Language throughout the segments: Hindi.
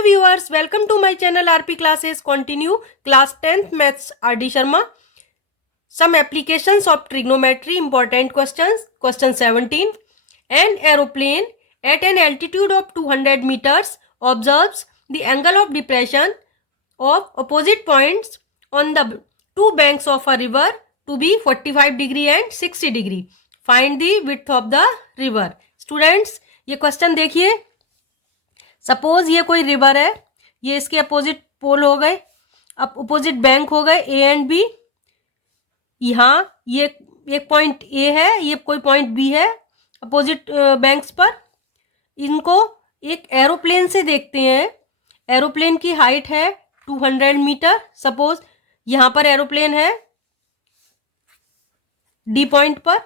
Hello viewers, welcome to my channel RP Classes. Continue class 10th Maths RD Sharma. Some applications of trigonometry, important questions. Question 17. An aeroplane at an altitude of 200 meters observes the angle of depression of opposite points on the two banks of a river to be 45 degree and 60 degree. Find the width of the river. Students, ये क्वेश्चन देखिए. सपोज ये कोई रिवर है, ये इसके अपोजिट पोल हो गए, अब अपोजिट बैंक हो गए ए एंड बी. यहाँ ये एक पॉइंट ए है, ये कोई पॉइंट बी है अपोजिट बैंक्स पर. इनको एक एरोप्लेन से देखते हैं. एरोप्लेन की हाइट है 200 मीटर. सपोज यहाँ पर एरोप्लेन है डी पॉइंट पर,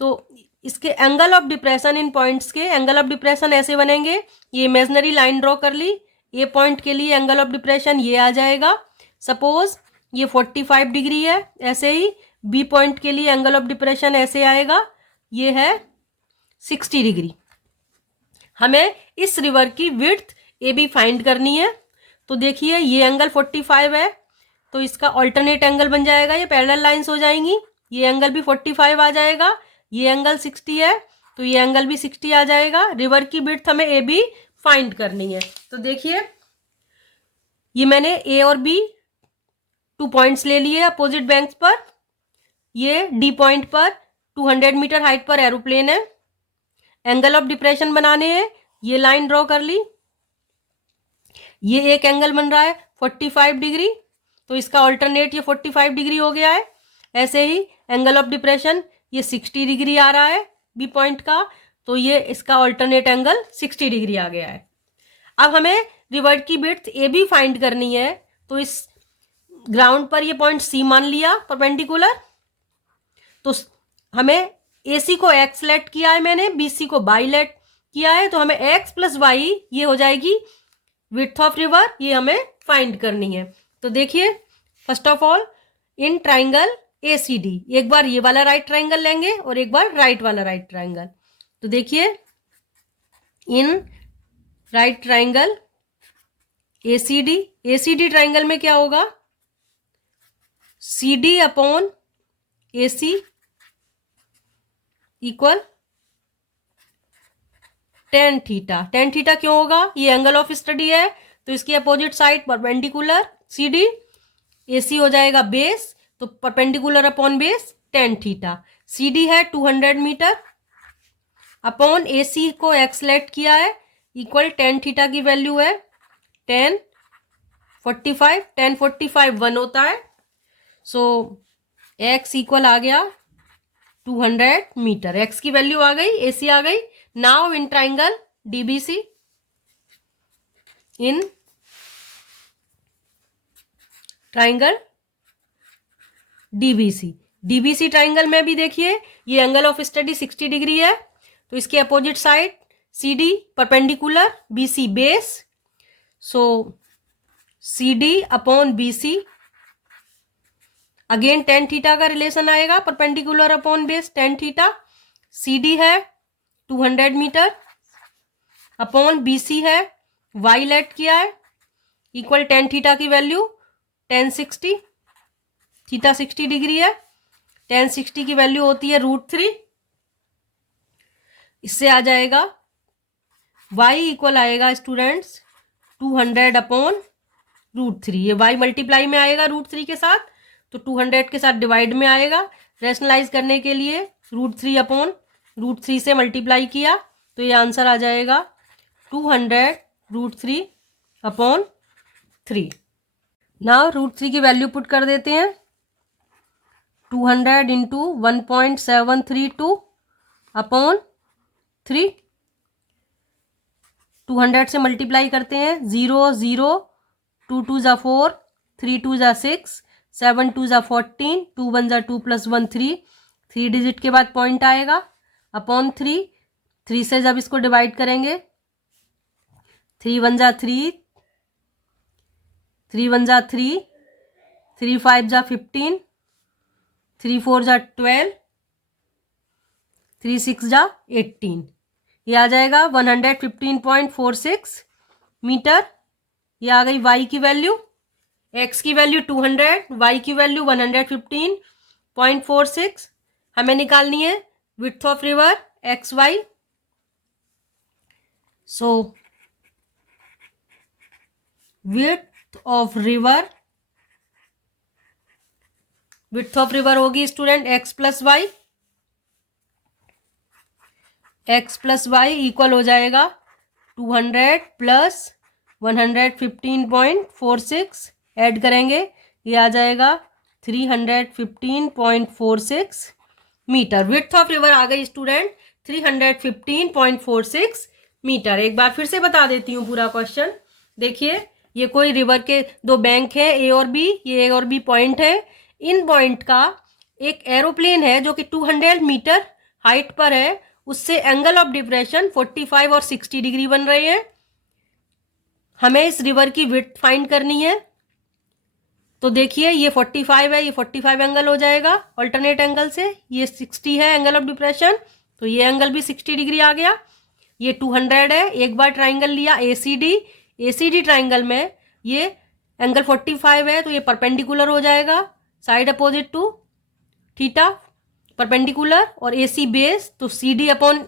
तो इसके angle of depression in points के एंगल ऑफ डिप्रेशन ऐसे बनेंगे. ये इमेजिनरी लाइन ड्रॉ कर ली. ए पॉइंट के लिए एंगल ऑफ डिप्रेशन ये आ जाएगा. सपोज ये 45 डिग्री है. ऐसे ही बी पॉइंट के लिए एंगल ऑफ डिप्रेशन ऐसे आएगा, ये है 60 डिग्री. हमें इस रिवर की विड्थ ए बी फाइंड करनी है. तो देखिए ये एंगल 45 है, तो इसका ऑल्टरनेट एंगल बन जाएगा. ये पैरेलल लाइंस हो जाएंगी. ये एंगल भी 45 आ जाएगा. ये एंगल 60 है, तो ये एंगल भी 60 आ जाएगा. रिवर की विड्थ हमें ए बी फाइंड करनी है. तो देखिए ये मैंने ए और बी 2 पॉइंट्स ले लिए अपोजिट बैंक्स पर. ये डी पॉइंट पर 200 मीटर हाइट पर एरोप्लेन है. एंगल ऑफ डिप्रेशन बनाने हैं, ये लाइन ड्रॉ कर ली. ये एक एंगल बन रहा है 45 डिग्री, तो इसका ऑल्टरनेट ये 45 डिग्री हो गया है. ऐसे ही एंगल ऑफ डिप्रेशन ये 60 डिग्री आ रहा है बी पॉइंट का, तो ये इसका ऑल्टरनेट एंगल 60 डिग्री आ गया है. अब हमें रिवर की विड्थ ए बी फाइंड करनी है. तो इस ग्राउंड पर ये पॉइंट सी मान लिया परपेंडिकुलर. तो हमें ए सी को एक्स लेट किया है मैंने, बी सी को वाई लेट किया है, तो हमें एक्स प्लस वाई ये हो जाएगी विड्थ ऑफ रिवर. ये हमें फाइंड करनी है. तो देखिए first of all in triangle A C D, एक बार ये वाला राइट ट्राइंगल लेंगे और एक बार राइट वाला राइट ट्राइंगल. तो देखिए in right triangle A C D triangle में क्या होगा, C D upon A C equal tan theta. Tan theta क्यों होगा, ये एंगल ऑफ स्टडी है, तो इसकी opposite side perpendicular C D. A C हो जाएगा बेस, तो perpendicular upon base ten theta. C D है 200 मीटर अपॉन ए सी को एक्स लेट किया है इक्वल टेन थीटा की वैल्यू है 1045. 1045 1 होता है, सो एक्स इक्वल आ गया 200 मीटर. एक्स की वैल्यू आ गई, ए सी आ गई. Now in triangle DBC, in triangle DBC triangle में भी देखिए ये एंगल ऑफ स्टडी 60 डिग्री है, तो इसके opposite side C D perpendicular, B C base, so C D upon B C. Again tan theta का रिलेशन आएगा, perpendicular upon base ten theta. C D है 200 मीटर अपॉन बी सी है वाई लेट किया है इक्वल टेन थीटा की वैल्यू 1060. थीटा 60 डिग्री है, 1060 की वैल्यू होती है √3. इससे आ जाएगा y इक्वल आएगा स्टूडेंट्स 200 अपॉन √3. ये y मल्टीप्लाई में आएगा √3 के साथ, तो 200 के साथ डिवाइड में आएगा. रेशनलाइज करने के लिए √3 अपॉन √3 से मल्टीप्लाई किया, तो ये आंसर आ जाएगा 200 √3 अपॉन 3. नाउ √3 की वैल्यू पुट कर देते हैं. 200 इंटू 1.732 अपॉन 3. 200 से मल्टीप्लाई करते हैं. 0 0 2 2 ज़ा 4, 3 2 ज़ा 6, 7 2 ज़ा 14, 2 1 ज़ा 2 प्लस 1 3. 3 डिजिट के बाद पॉइंट आएगा अपॉन 3. 3 से जब इसको डिवाइड करेंगे 3 1 ज़ा 3, 3 1 ज़ा 3, 3 5 ज़ा 15, 3 4 ज़ा 12, 3 6 ज़ा 18. ये आ जाएगा 115.46 मीटर ये आ गई y की वैल्यू, x की वैल्यू 200, y की वैल्यू 115.46। हमें निकालनी है width of river X Y. So width of river, width of river होगी student x plus Y, X plus Y equal हो जाएगा 200 प्लस 115.46, ऐड करेंगे ये आ जाएगा 315.46 मीटर। विड्थ ऑफ रिवर आ गई स्टूडेंट 315.46 मीटर। एक बार फिर से बता देती हूँ पूरा क्वेश्चन। देखिए ये कोई रिवर के दो बैंक है ए और बी, ये ए और बी पॉइंट है। इन पॉइंट का एक एरोप्लेन है जो कि 200 मीटर हाइट पर है, उससे एंगल ऑफ डिप्रेशन 45 और 60 डिग्री बन रहे हैं। हमें इस रिवर की विड्थ फाइंड करनी है। तो देखिए ये 45 है, ये 45 एंगल हो जाएगा अल्टरनेट एंगल से, ये 60 है एंगल ऑफ डिप्रेशन, तो ये एंगल भी 60 डिग्री आ गया। ये 200 है, एक बार ट्राइंगल लिया एसीडी, एसीडी ट्राइंगल में ये एंगल 45 है, तो ये परपेंडिकुलर हो जाएगा side opposite to theta, perpendicular. और एसी बेस, तो सीडी अपॉन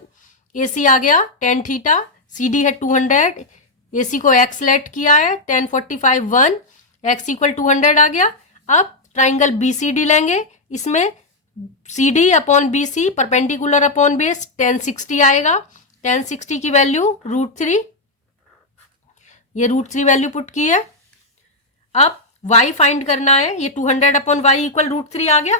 एसी आ गया tan थीटा, सीडी है 200, एसी को एक्स लेट किया है tan 45 1, एक्स इक्वल 200 आ गया। अब ट्राइंगल बीसीडी लेंगे, इसमें CD upon BC perpendicular upon base tan 60 आएगा। tan 60 की वैल्यू √3, ये √3 वैल्यू पुट की है। अब y फाइंड करना है, ये 200 अपॉन वाई इक्वल √3 आ गया,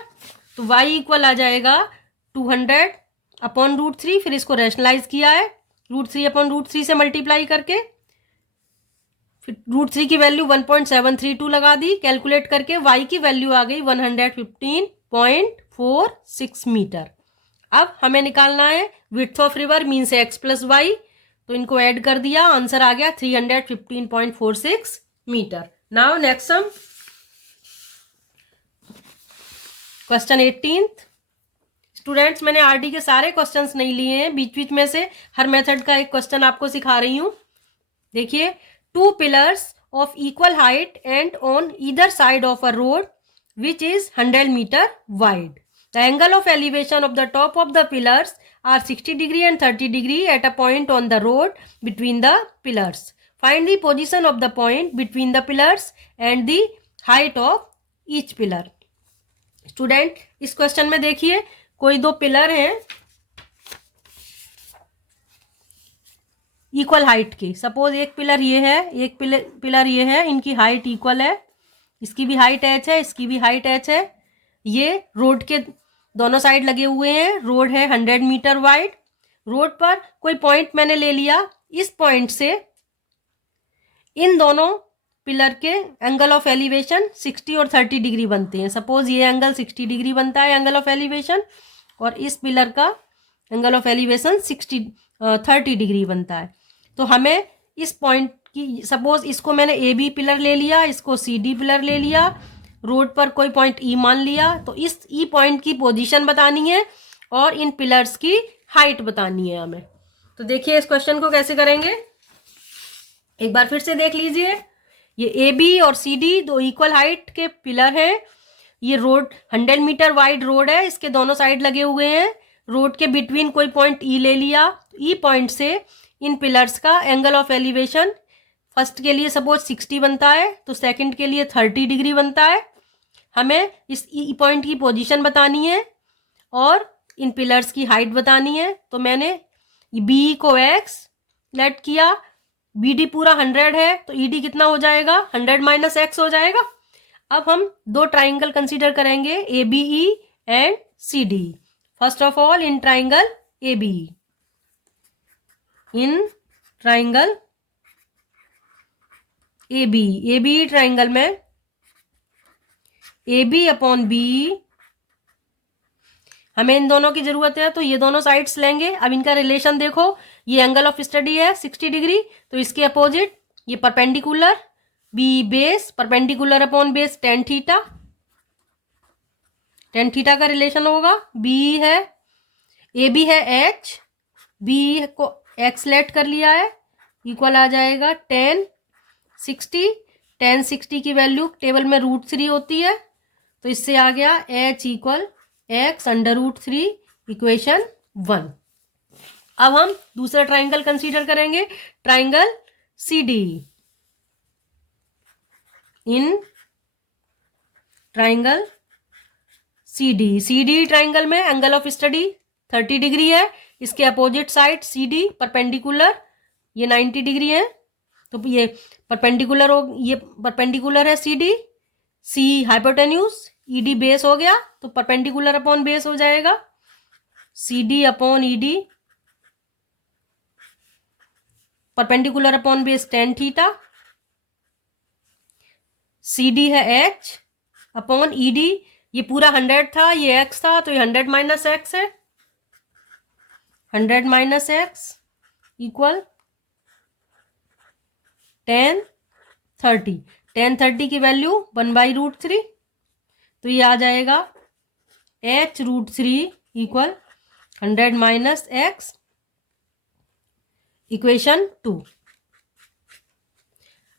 तो y इक्वल आ जाएगा 200 अपॉन √3, फिर इसको रैशनलाइज किया है √3 अपॉन √3 से मल्टीप्लाई करके, फिर √3 की वैल्यू 1.732 लगा दी कैलकुलेट करके, y की वैल्यू आ गई 115.46 मीटर। अब हमें निकालना है width of river means x plus Y, तो इनको ऐड कर दिया, आंसर आ गया 315.46 metre. Now next sum, question 18। Students मैंने आरडी के सारे क्वेश्चंस नहीं लिए हैं, बीच बीच में से हर मेथड का एक क्वेश्चन आपको सिखा रही हूं। देखिए 2 pillars of equal height and on either side of a road which is 100 metre wide. The angle of elevation of the top of the pillars are 60 degree and 30 degree at a point on the road between the pillars. Find the position of the point between the pillars and the height of each pillar. Student इस क्वेश्चन में देखिए कोई दो पिलर हैं इक्वल हाइट के, सपोज एक पिलर ये है, एक पिलर ये है, इनकी हाइट इक्वल है, इसकी भी हाइट h है, इसकी भी हाइट h है। ये रोड के दोनों साइड लगे हुए हैं, रोड है 100 मीटर वाइड। रोड पर कोई पॉइंट मैंने ले लिया, इस पॉइंट से इन दोनों पिलर के एंगल ऑफ एलिवेशन 60 और 30 डिग्री बनते हैं। सपोज ये एंगल 60 डिग्री बनता है एंगल ऑफ एलिवेशन, और इस पिलर का एंगल ऑफ एलिवेशन 30 डिग्री बनता है। तो हमें इस पॉइंट की, सपोज इसको मैंने ए बी पिलर ले लिया, इसको सी डी पिलर ले लिया, रोड पर कोई पॉइंट ई मान लिया, तो इस ई पॉइंट की पोजीशन बतानी है और इन पिलर्स की हाइट बतानी है हमें। तो देखिए इस क्वेश्चन को कैसे करेंगे, एक बार फिर से देख लीजिए। ये ए बी और सी डी दो इक्वल हाइट के पिलर हैं। ये रोड 100 मीटर वाइड रोड है, इसके दोनों साइड लगे हुए हैं। रोड के बिटवीन कोई पॉइंट ई ले लिया, ई पॉइंट से इन पिलर्स का एंगल ऑफ एलिवेशन फर्स्ट के लिए सपोज 60 बनता है, तो सेकंड के लिए 30 डिग्री बनता है। हमें इस ई पॉइंट की पोजीशन बतानी है और इन पिलर्स की हाइट बतानी है। तो मैंने बी को एक्स लेट किया, बी डी पूरा 100 है, तो ई डी कितना हो जाएगा 100 माइनस एक्स हो जाएगा। अब हम दो ट्राइंगल कंसीडर करेंगे, A B E and C D. First of all in triangle A B, in triangle A B triangle में ए बी अपॉन बी, हमें इन दोनों की जरूरत है, तो ये दोनों साइड्स लेंगे। अब इनका रिलेशन देखो, ये एंगल ऑफ स्टडी है 60 डिग्री, तो इसके अपोजिट ये perpendicular, B base perpendicular upon base tan theta, tan theta का रिलेशन होगा। बी है, ए बी है h, बी को x लेट कर लिया है, इक्वल आ जाएगा tan 60, tan 60 की वैल्यू टेबल में √3 होती है, तो इससे आ गया h equal x under √3 equation 1। अब हम दूसरा ट्राइंगल कंसीडर करेंगे, triangle CD। In triangle CD triangle में एंगल ऑफ स्टडी 30 डिग्री है, इसके अपोजिट साइड CD परपेंडिकुलर ये 90 डिग्री है, तो ये परपेंडिकुलर है CD, C hypotenuse, ED base हो गया, तो परपेंडिकुलर अपॉन बेस हो जाएगा CD upon ED, perpendicular upon base tan theta, CD है H अपॉन ED, ये पूरा 100 था, ये x था, तो ये 100 माइनस एक्स है, 100 माइनस एक्स इक्वल tan 30 की वैल्यू 1/√3, तो ये आ जाएगा h√3 equal 100 minus x equation 2।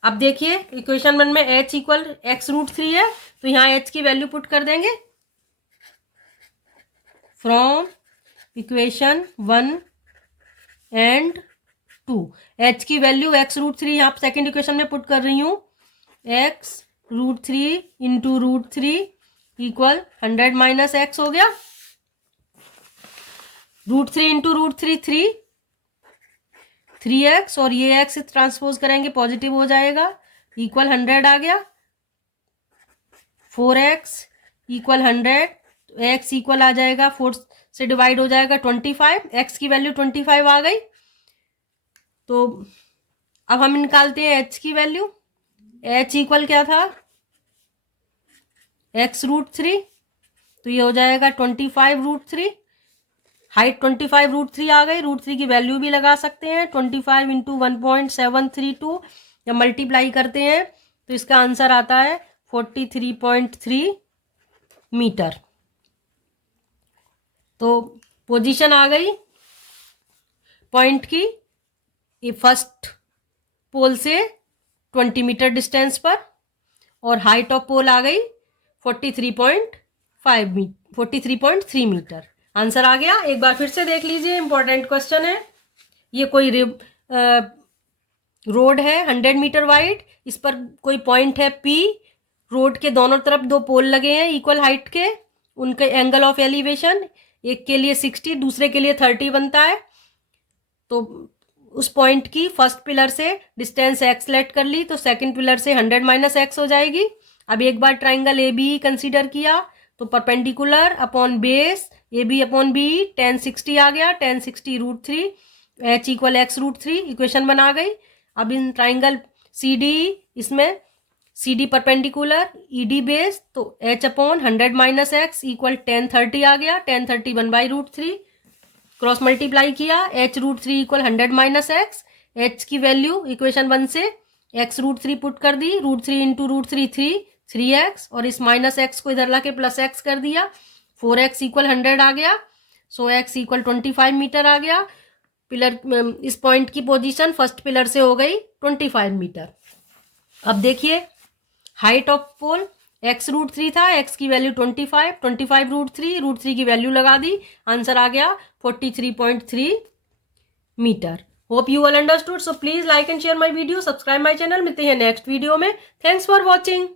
अब देखिए इक्वेशन 1 में h इक्वल x√3 है, तो यहाँ h की वैल्यू पुट कर देंगे फ्रॉम इक्वेशन 1 एंड 2। h की वैल्यू x√3 यहाँ सेकेंड इक्वेशन में पुट कर रही हूँ, x√3 into √3 equal 100 minus x हो गया, √3 इंटू √3 3x, और ये x ट्रांसपोज करेंगे पॉजिटिव हो जाएगा, इक्वल 100 आ गया, 4x इक्वल 100, x इक्वल आ जाएगा 4 से डिवाइड हो जाएगा 25, x की वैल्यू 25 आ गई। तो अब हम निकालते हैं h की वैल्यू, h इक्वल क्या था x√3, तो ये हो जाएगा 25√3, हाइट 25√3 आ गई, √3 की वैल्यू भी लगा सकते हैं, 25 इंटू 1.732, जब मल्टीप्लाई करते हैं तो इसका आंसर आता है 43.3 मीटर। तो पोजीशन आ गई पॉइंट की ये फर्स्ट पोल से 20 मीटर डिस्टेंस पर, और हाइट ऑफ पोल आ गई 43.3 मीटर। आंसर आ गया। एक बार फिर से देख लीजिए, इंपॉर्टेंट क्वेश्चन है। ये कोई रोड है 100 मीटर वाइड, इस पर कोई पॉइंट है P, रोड के दोनों तरफ दो पोल लगे हैं इक्वल हाइट के, उनके एंगल ऑफ एलिवेशन एक के लिए 60 दूसरे के लिए 30 बनता है। तो उस पॉइंट की फर्स्ट पिलर से डिस्टेंस x लेट कर ली, तो सेकंड पिलर से 100 माइनस एक्स हो जाएगी। अब एक बार ट्राइंगल ए बी कंसिडर किया तो perpendicular upon base A B upon B tan 60 आ गया, tan 60 √3 h equal x√3 equation बना गई। अब इन ट्राइंगल सी डी, इसमें C D perpendicular E D base, तो h upon 100 minus X equal tan 30 आ गया, tan 30 1/√3 क्रॉस मल्टीप्लाई किया, h√3 equal 100 minus X, h की वैल्यू इक्वेशन 1 से x√3 पुट कर दी, √3 इंटू √3 3x, और इस माइनस एक्स को इधर लाके प्लस एक्स कर दिया, 4x इक्वल 100 आ गया, सो x इक्वल 25 मीटर आ गया। पिलर इस पॉइंट की पोजीशन फर्स्ट पिलर से हो गई 25 मीटर। अब देखिए हाइट ऑफ पोल x√3 था, x की वैल्यू 25 √3 की वैल्यू लगा दी, आंसर आ गया 43.3 metre. Hope you all understood. So please like and share my video, subscribe my channel. मिलते हैं नेक्स्ट वीडियो में। Thanks for watching.